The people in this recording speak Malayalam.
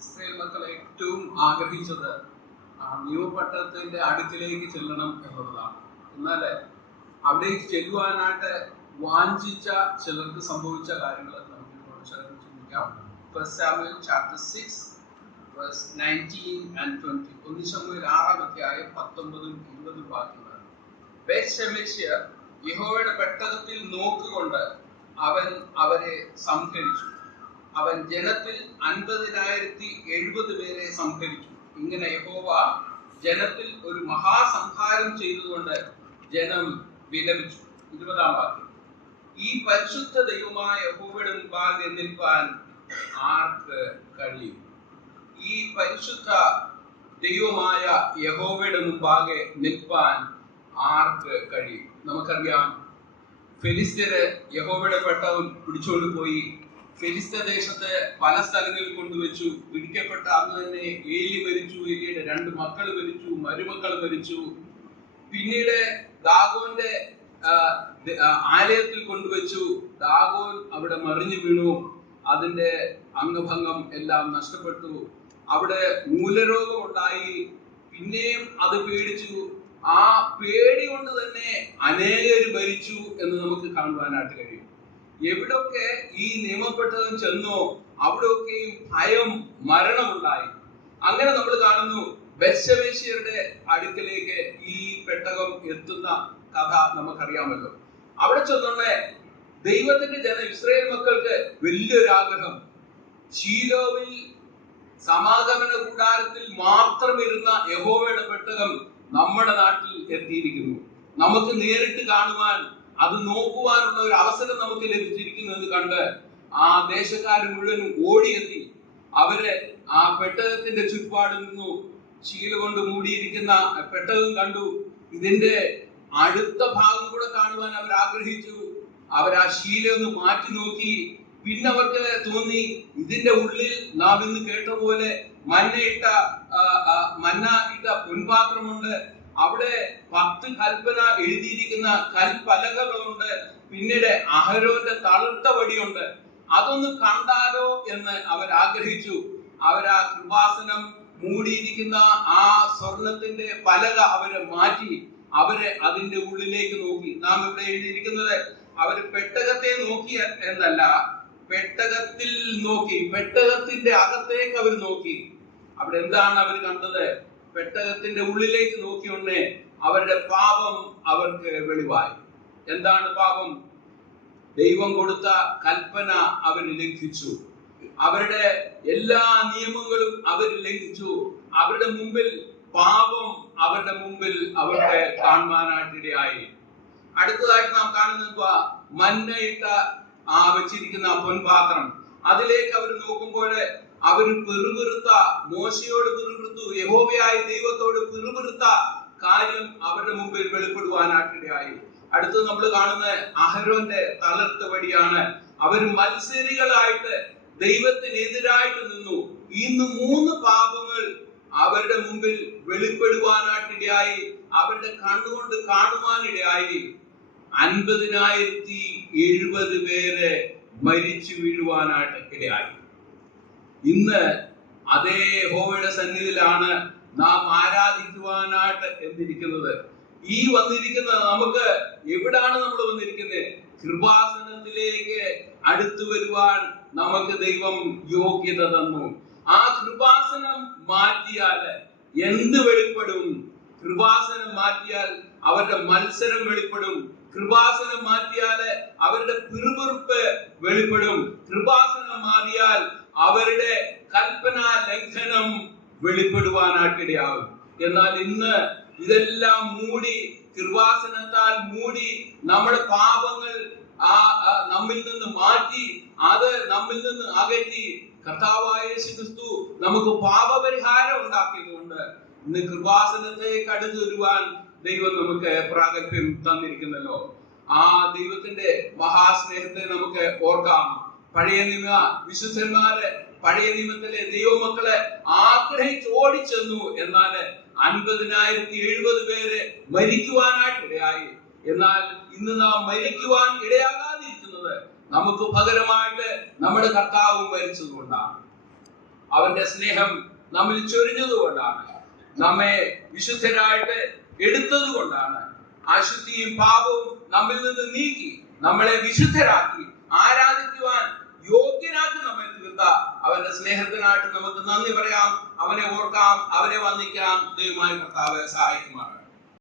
ഇസ്രായേൽ മക്കൾ ഏറ്റവും ആഗ്രഹിച്ചത് നിയമപട്ടണത്തിന്റെ അടുക്കിലേക്ക് ചെല്ലണം എന്നുള്ളതാണ്. എന്നാൽ അവിടേക്ക് ചെല്ലുവാനായിട്ട് വാഞ്ചിച്ച ചിലർക്ക് സംഭവിച്ച കാര്യങ്ങൾ നമുക്ക് ചിന്തിക്കാം. 1 Samuel chapter 6 verse 19 and 20. 1 ശമൂവേൽ 6-ാം അധ്യായം 19-20 വാക്യങ്ങൾ. ബേത്ത്ശെമെശ്യർ യഹോവയുടെ പെട്ടകത്തിൽ നോക്കുകൊണ്ട് അവൻ അവരെ സംഹരിച്ചു. അവൻ ജനത്തിൽ 50,070 പേരെ സംഹരിച്ചു. ഇങ്ങനെ യഹോവ ജനത്തിൽ ഒരു മഹാസംഹാരം ചെയ്തുകൊണ്ട് ജനം വിലപിച്ചു. 20-ാം വാക്യം. ഈ പരിശുദ്ധ ദൈവമായ യഹോവയുടെ മുമ്പാകെ നിൽപ്പാൻ ആർക്ക് കഴിയും? ഈ പരിശുദ്ധ ദൈവമായ യഹോവയുടെ മുമ്പാകെ നിൽപ്പാൻ ആർക്ക് കഴിയും? നമുക്കറിയാം, ഫെലിസ്ത്യര് യഹോവയുടെ പെട്ടകം പിടിച്ചുകൊണ്ട് പോയി ഫെലിസ്ത്യ ദേശത്ത് പല സ്ഥലങ്ങളിൽ കൊണ്ടുവച്ചു. പിടിക്കപ്പെട്ട അന്ന് തന്നെ ഏലി മരിച്ചു, ഏലിയുടെ 2 മക്കൾ മരിച്ചു, മരുമക്കൾ മരിച്ചു. പിന്നീട് ദാഗോന്റെ ആലയത്തിൽ കൊണ്ടുവച്ചു. ദാഗോൻ അവിടെ മറിഞ്ഞു വീണു. അതിന്റെ അംഗഭംഗം എല്ലാം നഷ്ടപ്പെട്ടു. അവിടെ മൂലരോഗം ഉണ്ടായി. പിന്നെയും അത് പേടിച്ചു. ആ പേടി കൊണ്ട് തന്നെ അനേകര് മരിച്ചു എന്ന് നമുക്ക് കാണുവാനായിട്ട് കഴിയും. എവിടൊക്കെ ഈ നിയമപ്പെട്ടതും ചെന്നോ അവിടെയൊക്കെയും ഭയം, മരണമുണ്ടായി. അങ്ങനെ നമ്മൾ കാണുന്നു ബേത്ത്ശെമെശ്യരുടെ അടുക്കലേക്ക് ഈ പെട്ടകം എത്തുന്ന കഥ നമുക്കറിയാമല്ലോ. അവിടെ ചെന്നോണ്ടേ ദൈവത്തിന്റെ ജനം, ഇസ്രായേൽ മക്കൾക്ക് വലിയൊരു ആഗ്രഹം, ശീലോവിൽ സമാഗമന കൂടാരത്തിൽ മാത്രം ഇരുന്ന യഹോവയുടെ പെട്ടകം നമ്മുടെ നാട്ടിൽ എത്തിയിരിക്കുന്നു. നമുക്ക് നേരിട്ട് കാണുവാൻ, അത് നോക്കുവാനുള്ള ഒരു അവസരം നമുക്ക് ലഭിച്ചിരിക്കുന്നു എന്ന് കണ്ട് ആ ദേശക്കാർ മുഴുവനും ഓടിയെത്തി. അവര് ആ പെട്ടകത്തിന്റെ ചുറ്റുപാട് നിന്നു. ശീല കൊണ്ട് മൂടിയിരിക്കുന്ന പെട്ടകം കണ്ടു. ഇതിന്റെ അടുത്ത ഭാഗം കൂടെ കാണുവാൻ അവർ ആഗ്രഹിച്ചു. അവർ ആ ശീല ഒന്ന് മാറ്റി നോക്കി. പിന്നെ അവർക്ക് തോന്നി, ഇതിന്റെ ഉള്ളിൽ നാം ഇന്ന് കേട്ട പോലെ മന്ന ഇട്ട പൊൻപാത്രമുണ്ട്. അവിടെ 10 കൽപ്പന എഴുതിയിരിക്കുന്ന കൽപ്പലകകളുണ്ട്. പിന്നീട് അഹരോന്റെ തളിർത്ത വടിയുണ്ട്. അതൊന്ന് കണ്ടാലോ എന്ന് അവർ ആഗ്രഹിച്ചു. അവരാ കൃപാസനം മൂടിയിരിക്കുന്ന ആ സ്വർണത്തിന്റെ പലക അവരെ മാറ്റി. അവരെ അതിന്റെ ഉള്ളിലേക്ക് നോക്കി. നാം ഇവിടെ എഴുതിയിരിക്കുന്നത് അവര് പെട്ടകത്തെ നോക്കി എന്നല്ല, പെട്ടകത്തിൽ നോക്കി. പെട്ടകത്തിന്റെ അകത്തേക്ക് അവർ നോക്കി. അവിടെ എന്താണ് അവർ കണ്ടത്? പെട്ടകത്തിന്റെ ഉള്ളിലേക്ക് നോക്കിയൊന്നേ അവരുടെ പാപം അവർക്ക് വെളിവായി. എന്താണ് പാപം? ദൈവം കൊടുത്ത കൽപ്പന അവർ ലംഘിച്ചു. അവരുടെ എല്ലാ നിയമങ്ങളും അവർ ലംഘിച്ചു. അവരുടെ മുമ്പിൽ പാപം അവരുടെ മുമ്പിൽ അവർക്ക് കാണുവാനായിട്ടിടയായി. അടുത്തതായിട്ട് നാം കാണുന്നത് മന്നയിട്ട വെച്ചിരിക്കുന്ന പൊൻപാത്രം. അതിലേക്ക് അവർ നോക്കുമ്പോൾ അവർ പിറുപിറുത്ത, മോശയോട് പിറുപിറുത്തു, യഹോവയായ ദൈവത്തോട് പിറുപിറുത്ത കാര്യം അവരുടെ മുമ്പിൽ വെളിപ്പെടുവാനായിട്ടിടയായി. അടുത്തത് നമ്മൾ കാണുന്ന അഹരോന്റെ തളിർത്ത വടിയാണ്. അവർ മത്സരികളായിട്ട് ദൈവത്തിനെതിരായിട്ട് നിന്നു. ഇന്ന് 3 പാപങ്ങൾ അവരുടെ മുമ്പിൽ വെളിപ്പെടുവാനായിട്ടിടയായി. അവരുടെ കണ്ണുകൊണ്ട് കാണുവാനിടയായി. 50,070 പേര് മരിച്ചു വീഴുവാനായിട്ട് ഇടയായി. ഇന്ന് അതേ യഹോവയുടെ സന്നിധിയിലാണ് നാം ആരാധിക്കുവാനായിട്ട് എന്നിരിക്കുന്നത്. ഈ വന്നിരിക്കുന്ന നമുക്ക് എവിടാണ് നമ്മൾ വന്നിരിക്കുന്നത്? കൃപാസനത്തിലേക്ക് അടുത്തു വരുവാൻ നമുക്ക് ദൈവം യോഗ്യത തന്നു. ആ കൃപാസനം മാറ്റിയാൽ എന്ത് വെളിപ്പെടും? കൃപാസനം മാറ്റിയാൽ അവരുടെ മത്സരം വെളിപ്പെടും. കൃപാസനം മാറ്റിയാൽ അവരുടെ പിറുപിറുപ്പ് വെളിപ്പെടും. കൃപാസനം മാറിയാൽ അവരുടെ കൽപ്പന ലംഘനം വെളിപ്പെടുവാനായിട്ടിടയാകും. എന്നാൽ ഇന്ന് ഇതെല്ലാം മൂടി, കൃപാസനത്താൽ മൂടി, നമ്മുടെ പാപങ്ങൾ നമ്മിൽ നിന്ന് മാറ്റി, അത് നമ്മിൽ നിന്ന് അകറ്റി കർത്താവായ യേശു ക്രിസ്തു നമുക്ക് പാപപരിഹാരം ഉണ്ടാക്കിയതുകൊണ്ട് ഇന്ന് കൃപാസനത്തേക്ക് അടുത്ത് വരുവാൻ ദൈവം നമുക്ക് പ്രാഗൽഭ്യം തന്നിരിക്കുന്നല്ലോ. ആ ദൈവത്തിന്റെ മഹാസ്നേഹത്തെ നമുക്ക് ഓർക്കാം. പഴയ നിയമ വിശുദ്ധന്മാര്, പഴയ നിയമത്തിലെ ദൈവമക്കളെ ആഗ്രഹിച്ച് ഓടിച്ചെന്നു. എന്നാൽ 50,070 പേര് മരിക്കുവാനായിട്ടിടയായി. എന്നാൽ ഇന്ന് നാം മരിക്കുവാൻ ഇടയാകാതിരിക്കുന്നത് നമുക്ക് പകരമായിട്ട് നമ്മുടെ കർത്താവ് മരിച്ചതുകൊണ്ടാണ്. അവന്റെ സ്നേഹം നമ്മിൽ ചൊരിഞ്ഞതുകൊണ്ടാണ്, നമ്മെ വിശുദ്ധരായിട്ട് എടുത്തത് കൊണ്ടാണ്, അശുദ്ധിയും പാപവും നമ്മിൽ നിന്ന് നീക്കി നമ്മളെ വിശുദ്ധരാക്കി ആരാധിക്കുവാൻ യോഗ്യനാക്കി നമ്മെ തീർത്ത അവന്റെ സ്നേഹത്തിനായിട്ട് നമുക്ക് നന്ദി പറയാം. അവനെ ഓർക്കാം, അവനെ വന്ദിക്കാം. ദൈവമായ കർത്താവ് സഹായിക്കുമാറാകട്ടെ.